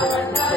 Ana.